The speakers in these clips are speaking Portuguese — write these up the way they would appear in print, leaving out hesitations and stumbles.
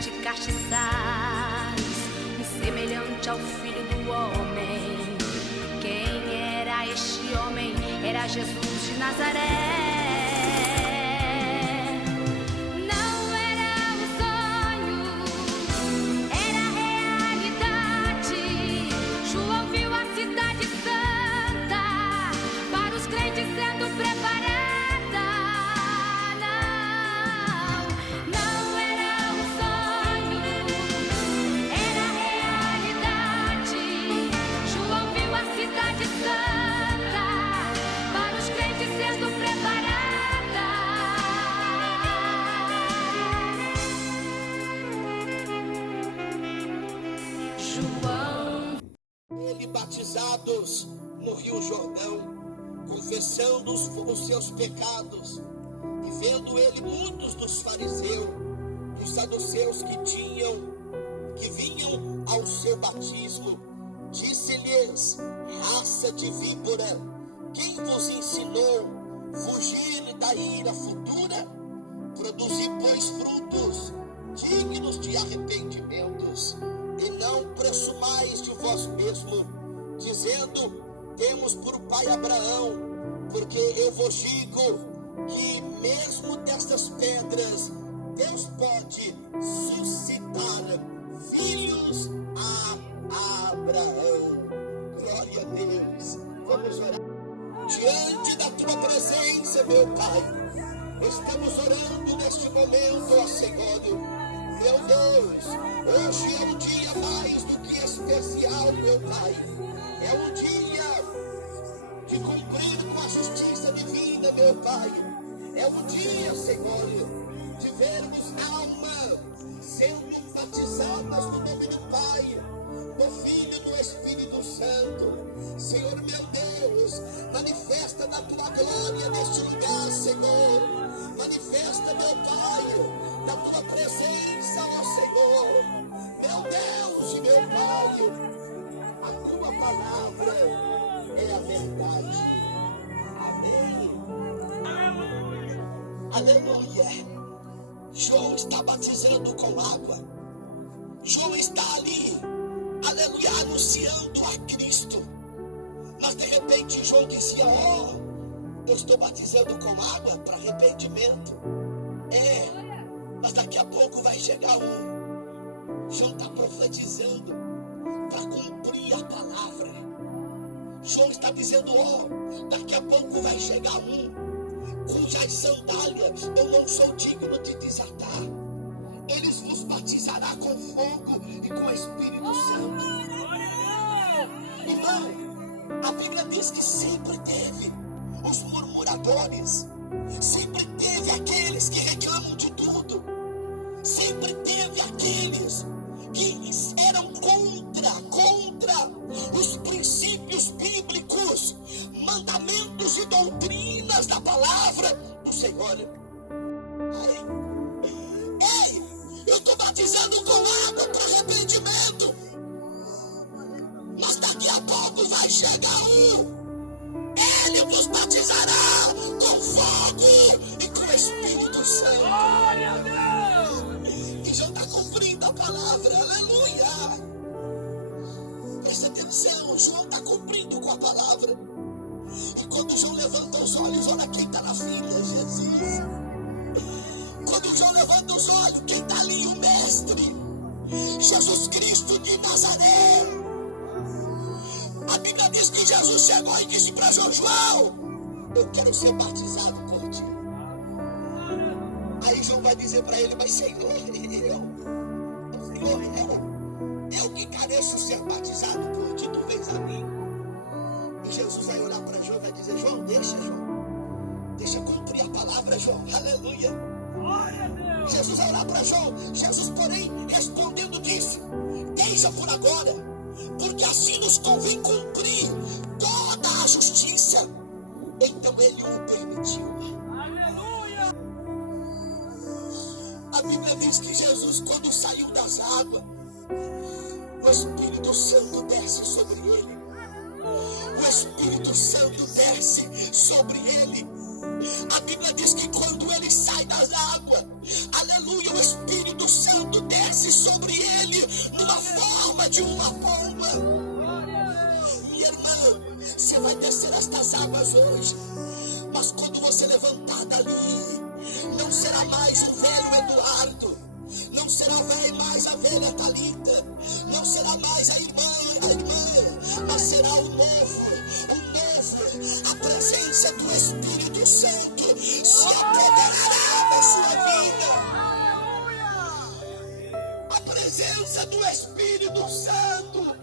te castiçares, semelhante ao Filho do Homem. Quem era este homem? Era Jesus de Nazaré. Batizados no Rio Jordão, confessando os seus pecados, e vendo ele muitos dos fariseus e os saduceus que vinham ao seu batismo, disse-lhes: raça de víbora, quem vos ensinou fugir da ira futura? Produzi, pois, frutos dignos de arrependimentos, e não presumais de vós mesmo, dizendo: temos por pai Abraão, porque eu vos digo que mesmo destas pedras Deus pode suscitar filhos a Abraão. Glória a Deus. Vamos orar. Diante da tua presença, meu Pai, estamos orando neste momento, ó Senhor. Meu Deus, hoje é um dia mais do que especial, meu Pai. É um dia de cumprir com a justiça divina, meu Pai. É um dia, Senhor, de vermos almas sendo batizadas no nome do Pai, do Filho e do Espírito Santo. Senhor, meu Deus, manifesta da tua glória neste lugar, Senhor. Manifesta, meu Pai, da tua presença, ó Senhor. Meu Deus e meu Pai, a tua palavra é a verdade. Amém. Aleluia. João está batizando com água. João está ali, aleluia, anunciando a Cristo. Mas de repente João dizia: eu estou batizando com água para arrependimento. Mas daqui a pouco vai chegar um. João está profetizando para cumprir a palavra. João está dizendo: daqui a pouco vai chegar um cujas sandálias eu não sou digno de desatar. Eles vos batizará com fogo e com o Espírito Santo. Irmão, a Bíblia diz que sempre teve os murmuradores, sempre teve aqueles que reclamam de tudo, sempre teve aqueles que eram contra os princípios bíblicos, mandamentos e doutrinas da palavra do Senhor. Ei, eu estou batizando com água para arrependimento, mas daqui a pouco vai chegar um. Ele vos batizará com fogo e com o Espírito Santo. Glória a Deus! E João está cumprindo a palavra. Aleluia! Presta atenção, João está cumprindo com a palavra. E quando João levanta os olhos, olha quem está na fila: Jesus. Quando João levanta os olhos, quem está ali? O Mestre, Jesus Cristo de Nazaré. A Bíblia diz que Jesus chegou e disse para João: João, eu quero ser batizado por ti. Aí João vai dizer para ele: mas Senhor, eu que careço ser batizado por ti, tu vens a mim. E Jesus vai olhar para João e vai dizer: João, deixa cumprir a palavra, João. Aleluia. Glória a Deus. Jesus vai olhar para João. Jesus, porém, respondendo, disse: deixa por agora, porque assim nos convém cumprir toda a justiça. Então ele o permitiu. Aleluia. A Bíblia diz que Jesus, quando saiu das águas, o Espírito Santo desce sobre ele. O Espírito Santo desce sobre ele. A Bíblia diz que quando ele sai das águas, aleluia, o Espírito Santo desce asas de uma pomba. Minha irmã, você vai descer estas águas hoje, mas quando você levantar dali, não será mais o velho Eduardo, não será mais a velha Thalita, não será mais a irmã, mas será o novo. A presença do Espírito Santo se apoderará da sua vida. A presença do Espírito Santo,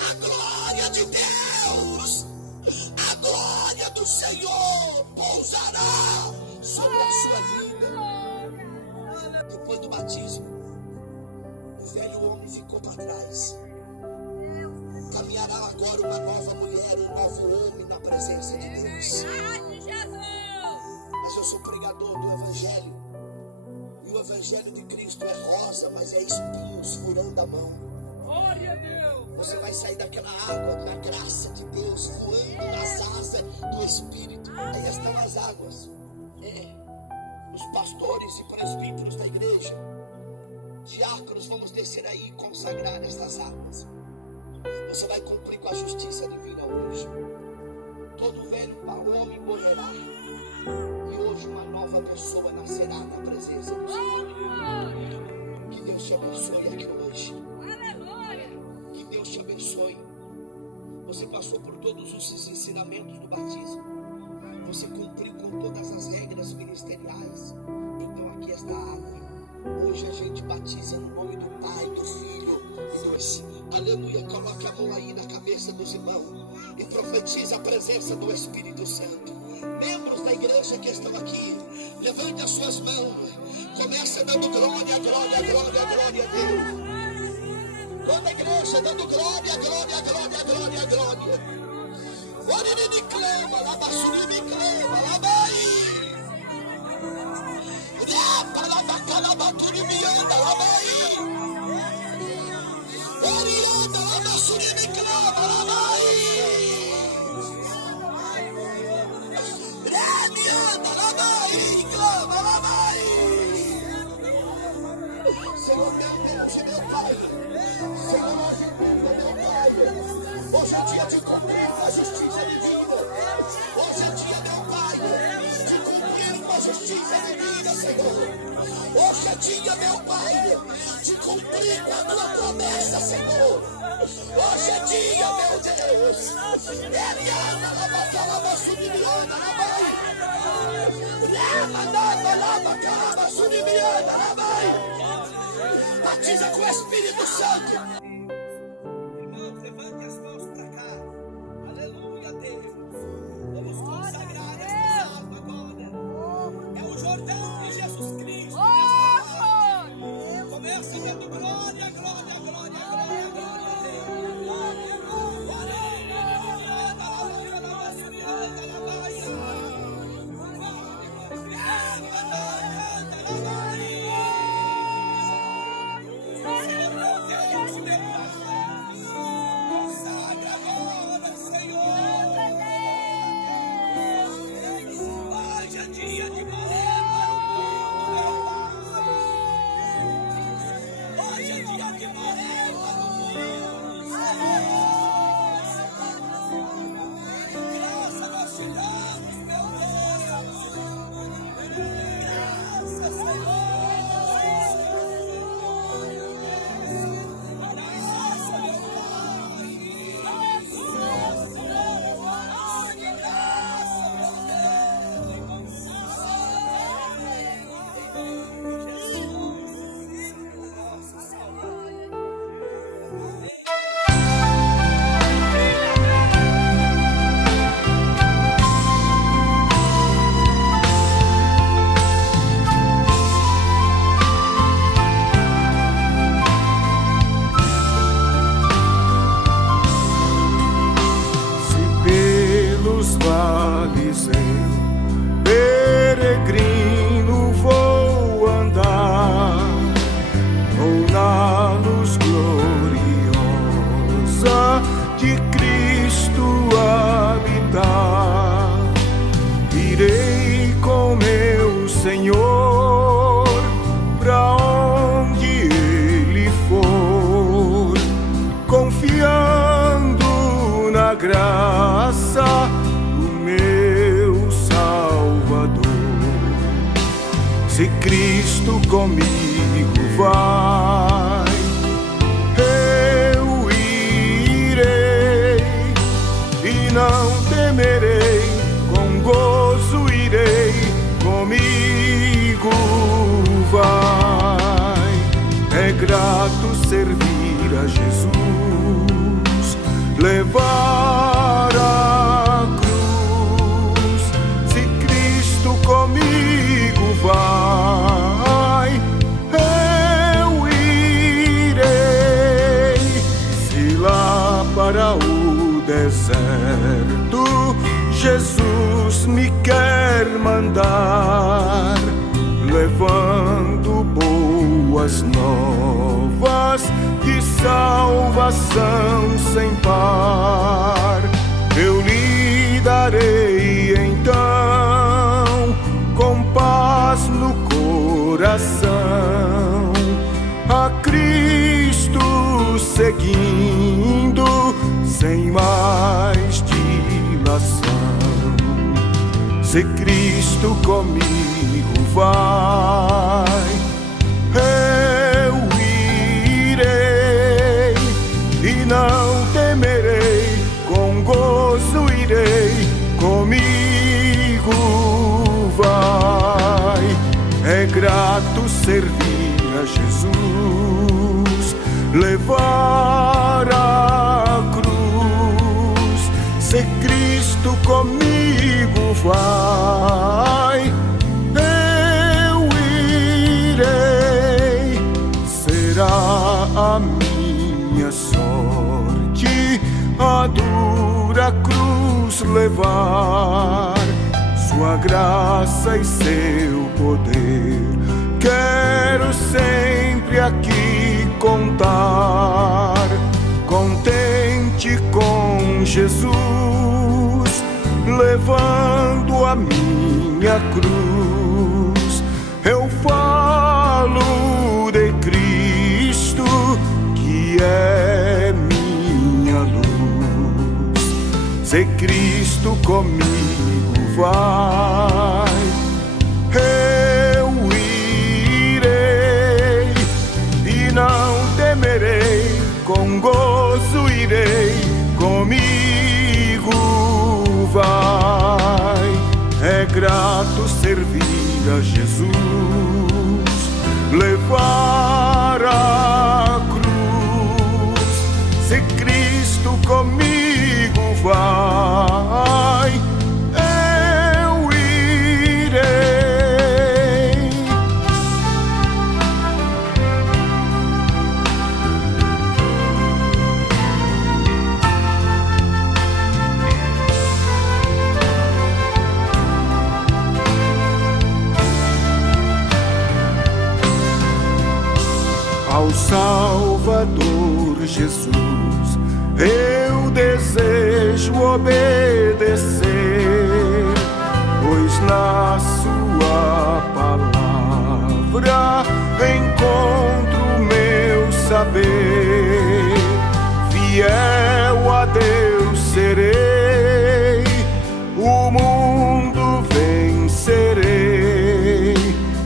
a glória de Deus, a glória do Senhor pousará sobre a sua vida. Depois do batismo, o velho homem ficou para trás. Caminhará agora uma nova mulher, um novo homem na presença de Deus. Mas eu sou pregador do Evangelho, e o Evangelho de Cristo é rosa, mas é espinhos furando a mão. Você vai sair daquela água, da graça de Deus, voando nas asas do Espírito. Aí estão as águas. Os pastores e presbíteros da igreja, diáconos, vamos descer aí e consagrar estas águas. Você vai cumprir com a justiça divina hoje. Todo velho homem morrerá, e hoje uma nova pessoa nascerá na presença do Senhor. Que Deus te abençoe aqui hoje. Que Deus te abençoe. Você passou por todos os ensinamentos do batismo. Você cumpriu com todas as regras ministeriais. Então aqui está a água. Hoje a gente batiza no nome do Pai, do Filho e do Espírito. Aleluia. Coloque a mão aí na cabeça dos irmãos e profetiza a presença do Espírito Santo. Membros da igreja que estão aqui, levante as suas mãos. Começa dando glória, glória, glória, glória a Deus. Toda a igreja dando glória, glória, glória, glória, glória. Ore me clama, lá basuri me clama, lá vai. Rapa, lá bacana, baturi me anda, lá vai. Ore anda, lá basuri me clama, lá vai. Me anda, lá vai, clama, lá vai. Senhor meu Deus e meu Pai, Senhor nosso Deus, meu Pai, hoje é dia de cumprir a justiça divina. Hoje é dia, meu Pai, de cumprir a justiça divina, Senhor. Hoje é dia, meu Pai, de cumprir com a tua promessa, Senhor. Hoje é dia, meu Deus. Ele anda, lava, subiriana, vai. Lava, calma, subiriana, vai. Batiza com o Espírito Santo. Irmãos, levante as mãos para cá. Aleluia, Deus. Vamos consagrar esta água agora. É o Jordão de Jesus Cristo. Começa dando glória, glória, glória, glória, glória a Deus. Meu Deus, meu Cristo comigo vai. Eu irei e não temerei, com gozo irei, comigo vai. É grato servir a Jesus, levar a cruz. Se Cristo comigo vai, eu irei. Se lá para o deserto Jesus me quer mandar, levando boas novas de salvação sem par, eu lhe darei então, com paz no coração, a Cristo seguindo, sem mais dilação. Se Cristo comigo vai, eu irei e não temerei, com gozo irei, comigo vai. É grato servir a Jesus, levar a cruz. Se Cristo comigo vai, eu irei. Será a minha sorte a dura cruz levar, sua graça e seu poder quero sempre aqui contar. Contente com Jesus, levando a minha cruz, eu falo de Cristo, que é minha luz. Se Cristo comigo vai, eu irei e não temerei, com gozo irei, comigo vai. É grato servir a Jesus, levar a cruz. Se Cristo comigo vai, eu irei. Ao Salvador Jesus eu desejo obedecer, pois na sua palavra encontro meu saber. Fiel a Deus serei, o mundo vencerei.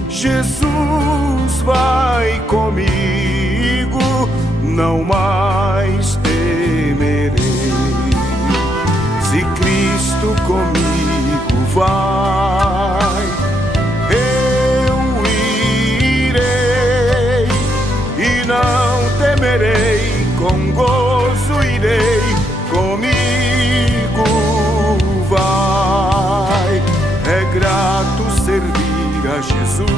Jesus vai comigo, não mais temerei. Se Cristo comigo vai, eu irei e não temerei, com gozo irei, comigo vai. É grato servir a Jesus,